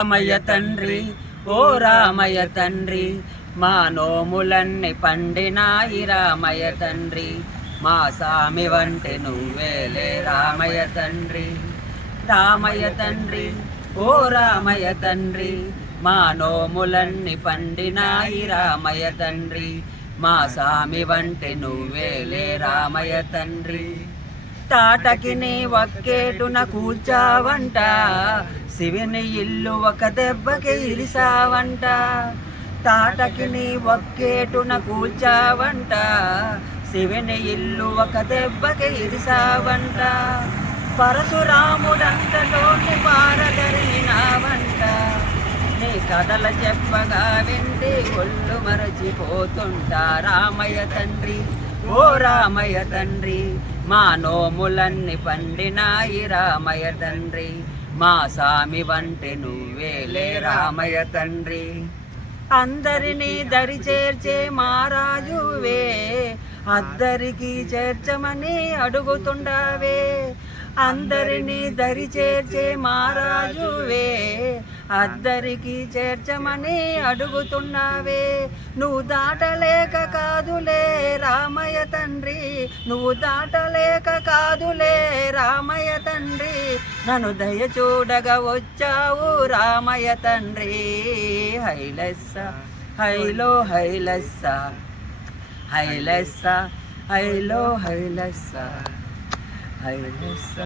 రామయ్య తండ్రి ఓ రామయ్య తండ్రి మా నోములన్నీ పండినాయి రామయ్య తండ్రి మా సామి వంటి నువ్వేలే రామయ్య తండ్రి రామయ్య తండ్రి ఓ రామయ్య తండ్రి మా నోములన్నీ పండినాయి రామయ్య తండ్రి మా సామి వంటి నువ్వేలే రామయ్య తండ్రి తాటకి నీ ఒక్కేటున కూర్చావంట శివుని ఇల్లు ఒక దెబ్బకి ఇరిసావంట తాటకి నీ ఒక్కేటున కూర్చావంట శివుని ఇల్లు ఒక దెబ్బకి ఇరిసావంట పరశురాముడంతలోని పారదరినావంట నీ కథల చెప్పగా వింటే ఒళ్ళు మరచిపోతుంటా రామయ్య తండ్రి ఓ రామయ్య తండ్రి మా నోములన్నీ పండినాయి రామయ్య తండ్రి మా సామి వంటి నువ్వేలే రామయ్య తండ్రి అందరినీ దరి చేర్చే మహారాజువే అద్దరికి చేర్చమని అడుగుతుండవే అందరినీ దరి చేర్చే మహారాజువే అద్దరికి చేర్చమని అడుగుతున్నావే నువ్వు దాటలేక కాదులే రామయ్య తండ్రి నువ్వు దాటలేక కాదులే రామయ్య తండ్రి నన్ను దయ చూడగా వచ్చావు రామయ్య తండ్రి హైలెస్స హైలో హైలెస్స హైలెస్స హైలో హైలెస్స హైలెస్స